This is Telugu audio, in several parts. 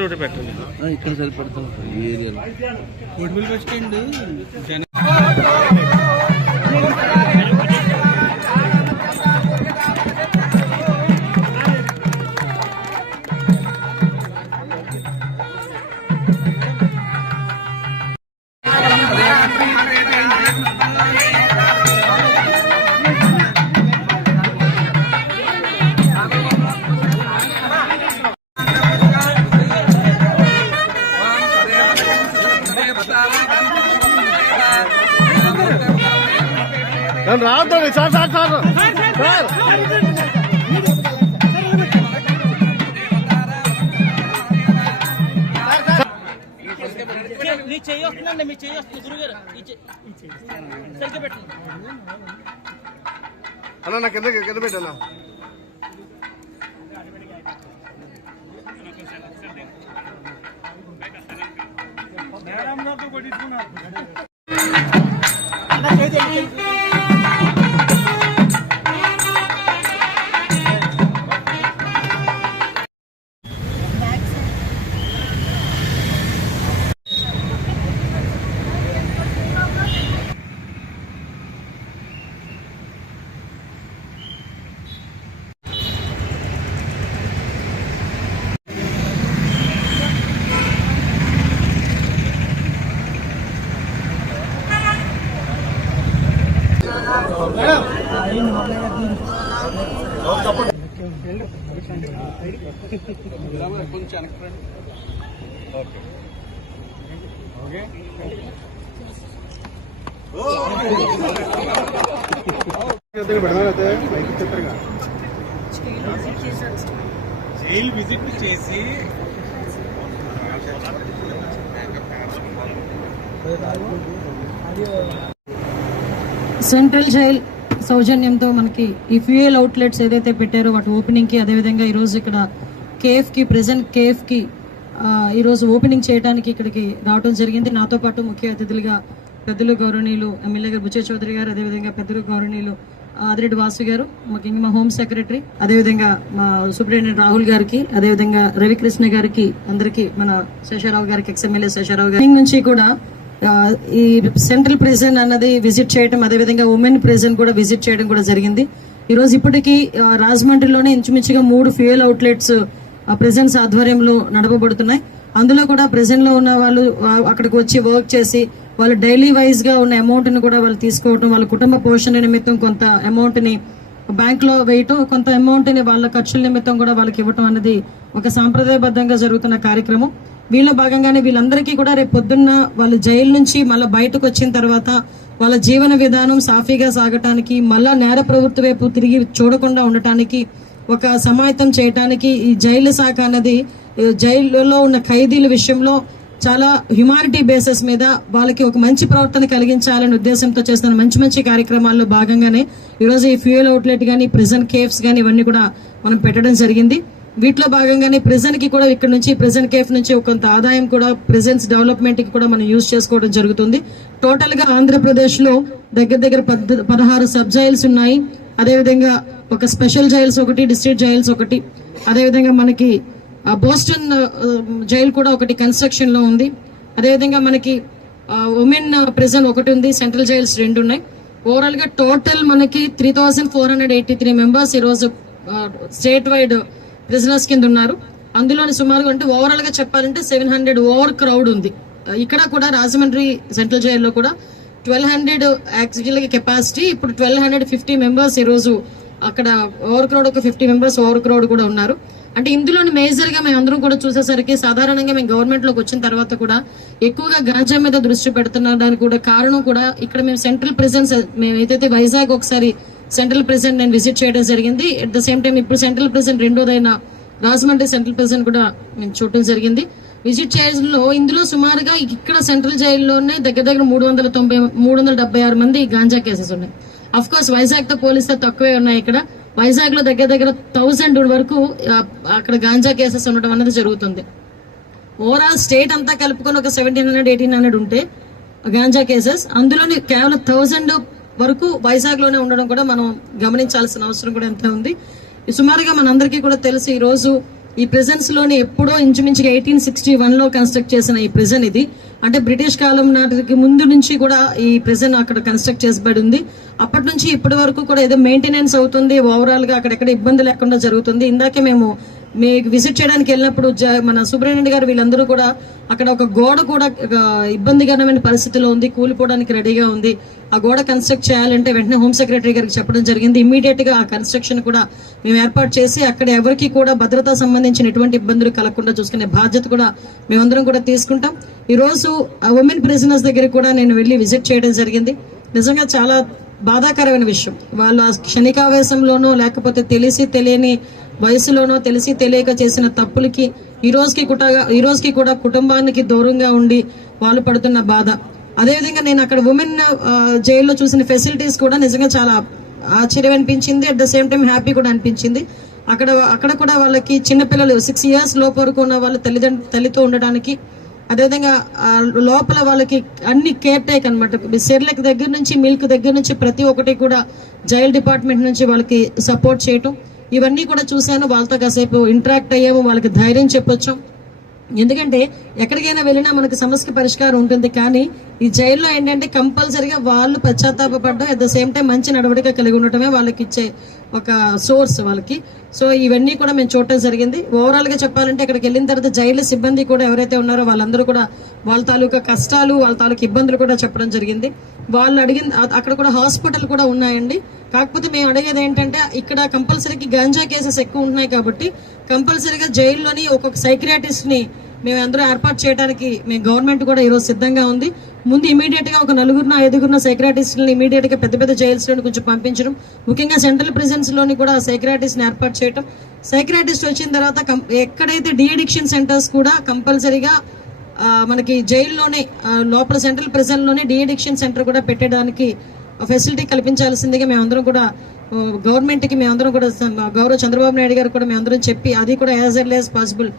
రోడ్డు పెట్టాలి ఇక్కడ సరిపడతాం ఈ ఏరియాలో కోటిపల్లి బస్ స్టాండ్ రావద్దండి సార్ సార్ సార్ సార్ మీ చెయ్యి వస్తుందండి మీ చెయ్యి వస్తుంది గురుగారు సరిగ్గా పెట్టండి అన్న నాకు కింద పెట్టన్నా జైలు విజిట్ చేసి సెంట్రల్ జైల్ సౌజన్యంతో మనకి ఈ ఫ్యూయల్ అవుట్లెట్స్ ఏదైతే పెట్టారో వాటి ఓపెనింగ్కి, అదేవిధంగా ఈరోజు ఇక్కడ కేఎఫ్కి ప్రెజెంట్ కేఎఫ్కి ఈరోజు ఓపెనింగ్ చేయడానికి ఇక్కడికి రావడం జరిగింది. నాతో పాటు ముఖ్య అతిథులుగా పెద్దలు గౌరవనీయులు ఎమ్మెల్యే గారు బుచ్చయ్య చౌదరి గారు, అదేవిధంగా పెద్దలు గౌరవనీయులు ఆదిరెడ్డి వాసు గారు, మా హోమ్ సెక్రటరీ, అదేవిధంగా మా సూపరింటెండెంట్ రాహుల్ గారికి, అదేవిధంగా రవికృష్ణ గారికి, అందరికీ మన శేషారావు గారికి, ఎక్స్ఎమ్మెల్యే శేషారావు గారి నుంచి కూడా ఈ సెంట్రల్ ప్రిజన్ అన్నది విజిట్ చేయడం, అదేవిధంగా ఉమెన్ ప్రిజన్ కూడా విజిట్ చేయడం కూడా జరిగింది. ఈరోజు ఇప్పటికీ రాజమండ్రిలోనే ఇంచుమించుగా 3 ఫ్యూయల్ అవుట్లెట్స్ ప్రిజన్స్ ఆధ్వర్యంలో నడపబడుతున్నాయి. అందులో కూడా ప్రెజెంట్ లో ఉన్న వాళ్ళు అక్కడికి వచ్చి వర్క్ చేసి వాళ్ళు డైలీ వైజ్ గా ఉన్న అమౌంట్ ని కూడా వాళ్ళు తీసుకోవటం, వాళ్ళ కుటుంబ పోషణ నిమిత్తం కొంత అమౌంట్ ని బ్యాంక్ లో వేయటం, కొంత అమౌంట్ ని వాళ్ళ ఖర్చుల నిమిత్తం కూడా వాళ్ళకి ఇవ్వటం అనేది ఒక సాంప్రదాయబద్ధంగా జరుగుతున్న కార్యక్రమం. వీళ్ళ భాగంగానే వీళ్ళందరికీ కూడా రేపు పొద్దున్న వాళ్ళు జైలు నుంచి మళ్ళీ బయటకు వచ్చిన తర్వాత వాళ్ళ జీవన విధానం సాఫీగా సాగటానికి, మళ్ళా నేర ప్రవృత్తి వైపు తిరిగి చూడకుండా ఉండటానికి, ఒక సమాయత్తం చేయటానికి ఈ జైలు శాఖ అన్నది జైలులో ఉన్న ఖైదీల విషయంలో చాలా హ్యుమానిటీ బేసిస్ మీద వాళ్ళకి ఒక మంచి ప్రవర్తన కలిగించాలనే ఉద్దేశంతో చేస్తున్న మంచి మంచి కార్యక్రమాల్లో భాగంగానే ఈరోజు ఈ ఫ్యూయల్ అవుట్లెట్ కానీ ప్రిజన్ కేఫ్స్ కానీ ఇవన్నీ కూడా మనం పెట్టడం జరిగింది. వీటిలో భాగంగానే ప్రిజన్ కి కూడా ఇక్కడ నుంచి ప్రిజన్ కేఫ్ నుంచి కొంత ఆదాయం కూడా ప్రిజన్స్ డెవలప్మెంట్ కి కూడా మనం యూజ్ చేసుకోవడం జరుగుతుంది. టోటల్ గా ఆంధ్రప్రదేశ్ లో దగ్గర 16 సబ్ జైల్స్ ఉన్నాయి. అదేవిధంగా ఒక స్పెషల్ జైల్స్ ఒకటి, డిస్ట్రిక్ట్ జైల్స్ ఒకటి, అదేవిధంగా మనకి బోస్టన్ జైలు కూడా ఒకటి కన్స్ట్రక్షన్ లో ఉంది. అదేవిధంగా మనకి ఉమెన్ ప్రిజన్ ఒకటి ఉంది, సెంట్రల్ జైల్స్ 2 ఉన్నాయి. ఓవరాల్ గా టోటల్ మనకి 3483 మెంబర్స్ ఈ రోజు స్టేట్ వైడ్ ప్రిజనర్స్ కింద ఉన్నారు. అందులోని సుమారుగా అంటే ఓవరాల్ గా చెప్పాలంటే 700 ఓవర్ క్రౌడ్ ఉంది. ఇక్కడ కూడా రాజమండ్రి సెంట్రల్ జైల్లో కూడా 1200 యాక్చువల్ కెపాసిటీ, ఇప్పుడు 1250 మెంబర్స్ ఈ రోజు అక్కడ ఓవర్ క్రౌడ్, ఒక 50 మెంబర్స్ ఓవర్ క్రౌడ్ కూడా ఉన్నారు. అంటే ఇందులోని మేజర్ గా మేము అందరం కూడా చూసేసరికి సాధారణంగా మేము గవర్నమెంట్ లోకి వచ్చిన తర్వాత కూడా ఎక్కువగా గాంజా మీద దృష్టి పెడుతున్న దానికి కూడా కారణం కూడా ఇక్కడ మేము సెంట్రల్ ప్రిజన్స్, మేము ఏదైతే వైజాగ్ ఒకసారి సెంట్రల్ ప్రిజన్ నేను విజిట్ చేయడం జరిగింది. అట్ ద సేమ్ టైం ఇప్పుడు సెంట్రల్ ప్రిజన్ రెండోదైన రాజమండ్రి సెంట్రల్ ప్రిజన్ కూడా మేము చూడటం జరిగింది. విజిట్ చేయడంలో ఇందులో సుమారుగా ఇక్కడ సెంట్రల్ జైల్లోనే దగ్గర 376 మంది గాంజా కేసెస్ ఉన్నాయి. అఫ్ కోర్స్ వైజాగ్ తో పోలిస్తే తక్కువే ఉన్నాయి. ఇక్కడ వైజాగ్ లో దగ్గర 1000 వరకు అక్కడ గాంజా కేసెస్ ఉండడం అనేది జరుగుతుంది. ఓవరాల్ స్టేట్ అంతా కలుపుకొని ఒక 1700-1800 ఉంటే గాంజా కేసెస్, అందులోని కేవలం 1000 వరకు వైజాగ్ లోనే ఉండడం కూడా మనం గమనించాల్సిన అవసరం కూడా ఎంత ఉంది. సుమారుగా మనందరికీ కూడా తెలుసు, ఈ రోజు ఈ ప్రిజన్స్ లోని ఎప్పుడో ఇంచుమించుగా 1861 లో కన్స్ట్రక్ట్ చేసిన ఈ ప్రిజన్ ఇది. అంటే బ్రిటిష్ కాలం నాటికి ముందు నుంచి కూడా ఈ ప్రిజన్ అక్కడ కన్స్ట్రక్ట్ చేసబడి ఉంది. అప్పటి నుంచి ఇప్పటి వరకు కూడా ఏదో మెయింటెనెన్స్ అవుతుంది, ఓవరాల్ గా అక్కడెక్కడ ఇబ్బంది లేకుండా జరుగుతుంది. ఇందాకే మేము మీకు విజిట్ చేయడానికి వెళ్ళినప్పుడు మన సుబ్రహ్మణ్య గారు వీళ్ళందరూ కూడా అక్కడ ఒక గోడ కూడా ఇబ్బందికరమైన పరిస్థితిలో ఉంది, కూలిపోవడానికి రెడీగా ఉంది. ఆ గోడ కన్స్ట్రక్ట్ చేయాలంటే వెంటనే హోమ్ సెక్రటరీ గారికి చెప్పడం జరిగింది. ఇమ్మీడియట్ గా ఆ కన్స్ట్రక్షన్ కూడా మేము ఏర్పాటు చేసి అక్కడ ఎవరికి కూడా భద్రతా సంబంధించిన ఎటువంటి ఇబ్బందులు కలగకుండా చూసుకునే బాధ్యత కూడా మేమందరం కూడా తీసుకుంటాం. ఈ రోజు ఉమెన్ ప్రిజనర్స్ దగ్గర కూడా నేను వెళ్ళి విజిట్ చేయడం జరిగింది. నిజంగా చాలా బాధాకరమైన విషయం. వాళ్ళు ఆ క్షణికావేశంలోనో లేకపోతే తెలిసి తెలియని వయసులోనో తెలిసి తెలియక చేసిన తప్పులకి ఈ రోజుకి కూడా కుటుంబానికి దూరంగా ఉండి వాళ్ళు పడుతున్న బాధ. అదేవిధంగా నేను అక్కడ ఉమెన్ జైల్లో చూసిన ఫెసిలిటీస్ కూడా నిజంగా చాలా ఆశ్చర్యం అనిపించింది. At the same time happy కూడా అనిపించింది. అక్కడ కూడా వాళ్ళకి చిన్నపిల్లలు 6 years లోపు వరకు ఉన్న వాళ్ళు తల్లితో ఉండడానికి, అదేవిధంగా లోపల వాళ్ళకి అన్ని కేర్ టేక్ అనమాట, సెర్లక్ దగ్గర నుంచి మిల్క్ దగ్గర నుంచి ప్రతి ఒక్కటి కూడా జైల్ డిపార్ట్మెంట్ నుంచి వాళ్ళకి సపోర్ట్ చేయటం, ఇవన్నీ కూడా చూశాను. వాళ్ళతో కాసేపు ఇంటరాక్ట్ అయ్యాము, వాళ్ళకి ధైర్యం చెప్పొచ్చు. ఎందుకంటే ఎక్కడికైనా వెళ్ళినా మనకి సమస్య పరిష్కారం ఉంటుంది, కానీ ఈ జైల్లో ఏంటంటే కంపల్సరీగా వాళ్ళు పశ్చాత్తాపడడం, అట్ ద సేమ్ టైం మంచి నడవడిక కలిగి ఉండటమే వాళ్ళకి ఇచ్చే ఒక సోర్స్ వాళ్ళకి. సో ఇవన్నీ కూడా మేము చూడటం జరిగింది. ఓవరాల్ గా చెప్పాలంటే అక్కడికి వెళ్ళిన తర్వాత జైలు సిబ్బంది కూడా ఎవరైతే ఉన్నారో వాళ్ళందరూ కూడా వాళ్ళ తాలూకా కష్టాలు, వాళ్ళ తాలూకా ఇబ్బందులు కూడా చెప్పడం జరిగింది. వాళ్ళు అడిగిన అక్కడ కూడా హాస్పిటల్ కూడా ఉన్నాయండి. కాకపోతే మేము అడిగేది ఏంటంటే ఇక్కడ కంపల్సరీగా గాంజా కేసెస్ ఎక్కువ ఉంటున్నాయి కాబట్టి కంపల్సరీగా జైల్లోని ఒక్కొక్క సైక్రియాటిస్ట్ ని మేము అందరూ ఏర్పాటు చేయడానికి మేము గవర్నమెంట్ కూడా ఈరోజు సిద్ధంగా ఉంది. ముందు ఇమీడియట్ గా ఒక 4-5 సైక్రియాటిస్టులను ఇమీడియట్ గా పెద్ద జైల్స్ లోని కొంచెం పంపించడం, ముఖ్యంగా సెంట్రల్ ప్రిజన్స్ లోని కూడా సైక్రియాటిస్ట్ ని ఏర్పాటు చేయడం. సైక్రియాటిస్ట్ వచ్చిన తర్వాత ఎక్కడైతే డీఅడిక్షన్ సెంటర్స్ కూడా కంపల్సరీగా మనకి జైల్లోనే లోపల సెంట్రల్ ప్రిజన్ లోనే డీఅడిక్షన్ సెంటర్ కూడా పెట్టడానికి ఫెసిలిటీ కల్పించాల్సిందిగా మేమందరం కూడా గవర్నమెంట్ కి మేమందరం కూడా గౌరవ చంద్రబాబు నాయుడు గారు కూడా మేమందరం చెప్పి అది కూడా యాజ్ ఎర్లీ యాజ్ పాసిబుల్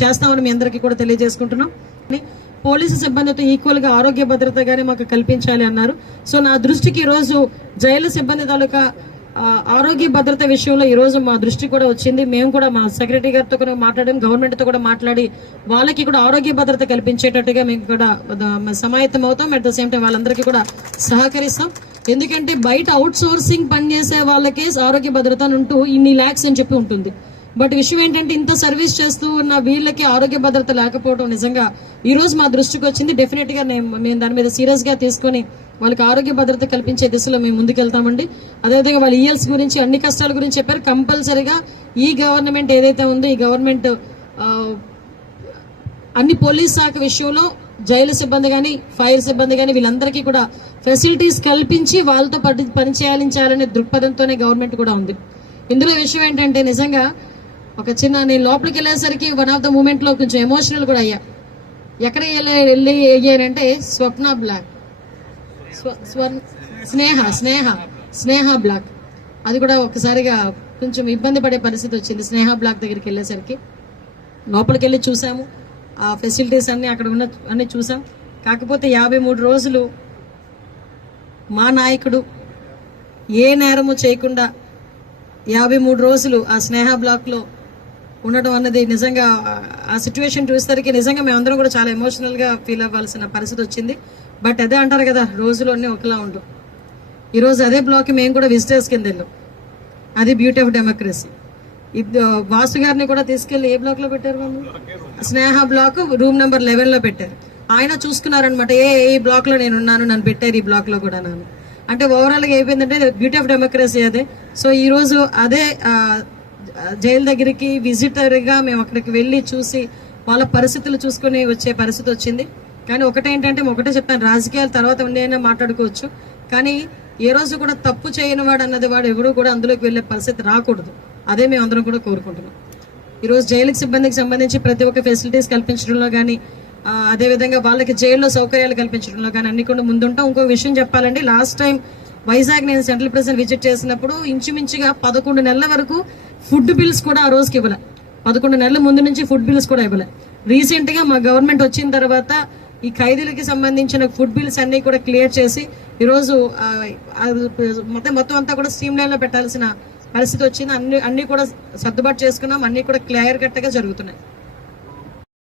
చేస్తామని మీ అందరికీ కూడా తెలియజేసుకుంటున్నాం. పోలీసు సిబ్బందితో ఈక్వల్ గా ఆరోగ్య భద్రత గానీ మాకు కల్పించాలి అన్నారు. సో నా దృష్టికి ఈ రోజు జైలు సిబ్బంది తాలూకా ఆరోగ్య భద్రత విషయంలో ఈ రోజు మా దృష్టి కూడా వచ్చింది. మేము కూడా మా సెక్రటరీ గారితో కూడా మాట్లాడాం, గవర్నమెంట్ తో కూడా మాట్లాడి వాళ్ళకి కూడా ఆరోగ్య భద్రత కల్పించేటట్టుగా మేము కూడా సమాయత్తం అవుతాం. అట్ ద సేమ్ టైం వాళ్ళందరికీ కూడా సహకరిస్తాం. ఎందుకంటే బయట అవుట్ సోర్సింగ్ పనిచేసే వాళ్ళకే ఆరోగ్య భద్రత అంటూ ఇన్ని lakhs అని చెప్పి ఉంటుంది. బట్ విషయం ఏంటంటే ఇంత సర్వీస్ చేస్తూ ఉన్న వీళ్ళకి ఆరోగ్య భద్రత లేకపోవడం నిజంగా ఈ రోజు మా దృష్టికి వచ్చింది. డెఫినెట్ గా మేము దాని మీద సీరియస్ గా తీసుకొని వాళ్ళకి ఆరోగ్య భద్రత కల్పించే దిశలో మేము ముందుకెళ్తామండి. అదేవిధంగా వాళ్ళ ఈఎల్స్ గురించి అన్ని కష్టాల గురించి చెప్పారు. కంపల్సరీగా ఈ గవర్నమెంట్ ఏదైతే ఉందో ఈ గవర్నమెంట్ అన్ని పోలీస్ శాఖ విషయంలో జైలు సిబ్బంది కానీ ఫైర్ సిబ్బంది కానీ వీళ్ళందరికీ కూడా ఫెసిలిటీస్ కల్పించి వాళ్ళతో పనిచేయాలనే దృక్పథంతోనే గవర్నమెంట్ కూడా ఉంది. ఇందులో విషయం ఏంటంటే నిజంగా ఒక నేను లోపలికి వెళ్ళేసరికి వన్ ఆఫ్ ద మూమెంట్ లో కొంచెం ఎమోషనల్ కూడా అయ్యా. ఎక్కడ వెళ్ళి అయ్యానంటే స్వప్న బ్లాక్, స్నేహ బ్లాక్, అది కూడా ఒకసారిగా కొంచెం ఇబ్బంది పడే పరిస్థితి వచ్చింది. స్నేహ బ్లాక్ దగ్గరికి వెళ్ళేసరికి లోపలికి వెళ్ళి చూసాము, ఆ ఫెసిలిటీస్ అన్ని అక్కడ ఉన్న అన్ని చూసాం. కాకపోతే 53 రోజులు మా నాయకుడు ఏ నేరము చేయకుండా 53 రోజులు ఆ స్నేహ బ్లాక్లో ఉండడం అన్నది నిజంగా ఆ సిచ్యువేషన్ చూసేసరికి నిజంగా మేమందరం కూడా చాలా ఎమోషనల్గా ఫీల్ అవ్వాల్సిన పరిస్థితి వచ్చింది. బట్ అదే అంటారు కదా, రోజులు అన్నీ ఒకలా ఉండవు. ఈరోజు అదే బ్లాక్ మేము కూడా విజిటర్స్ కింద వెళ్ళాం. అది బ్యూటీ ఆఫ్ డెమోక్రసీ. వాసు గారిని కూడా తీసుకెళ్లి ఏ బ్లాక్ లో పెట్టారు వాళ్ళు? స్నేహ బ్లాక్ రూమ్ నెంబర్ 11 లో పెట్టారు. ఆయన చూసుకున్నారనమాట, ఏ బ్లాక్ లో నేను ఉన్నాను, నన్ను పెట్టారు ఈ బ్లాక్ లో కూడా నన్ను. అంటే ఓవరాల్ గా అయిపోయిందంటే బ్యూటీ ఆఫ్ డెమోక్రసీ అదే. సో ఈ రోజు అదే జైలు దగ్గరికి విజిటర్ గా మేము అక్కడికి వెళ్ళి చూసి వాళ్ళ పరిస్థితులు చూసుకుని వచ్చే పరిస్థితి వచ్చింది. కానీ ఒకటేంటంటే ఒకటే చెప్పాను, రాజకీయాల తర్వాత ఉండేనా మాట్లాడుకోవచ్చు, కానీ ఏ రోజు కూడా తప్పు చేయని వాడు అన్నది వాడు ఎవరు కూడా అందులోకి వెళ్ళే పరిస్థితి రాకూడదు. అదే మేము అందరం కూడా కోరుకుంటున్నాం. ఈరోజు జైలుకి సిబ్బందికి సంబంధించి ప్రతి ఒక్క ఫెసిలిటీస్ కల్పించడంలో కానీ అదేవిధంగా వాళ్ళకి జైల్లో సౌకర్యాలు కల్పించడంలో కానీ అన్ని కూడా ముందుంటాం. ఇంకో విషయం చెప్పాలంటే, లాస్ట్ టైం వైజాగ్ నేను సెంట్రల్ ప్రెసిడెంట్ విజిట్ చేసినప్పుడు ఇంచుమించుగా 11 నెలల వరకు ఫుడ్ బిల్స్ కూడా ఆ రోజుకి ఇవ్వలే. 11 నెలల ముందు నుంచి ఫుడ్ బిల్స్ కూడా ఇవ్వలే. రీసెంట్ గా మా గవర్నమెంట్ వచ్చిన తర్వాత ఈ ఖైదీలకి సంబంధించిన ఫుడ్ బిల్స్ అన్ని కూడా క్లియర్ చేసి ఈరోజు మొత్తం అంతా కూడా స్ట్రీమ్ లైన్ లో పెట్టాల్సిన పరిస్థితి వచ్చింది. అన్ని కూడా సర్దుబాటు చేసుకున్నాం, అన్ని కూడా క్లియర్ కట్ గా జరుగుతున్నాయి.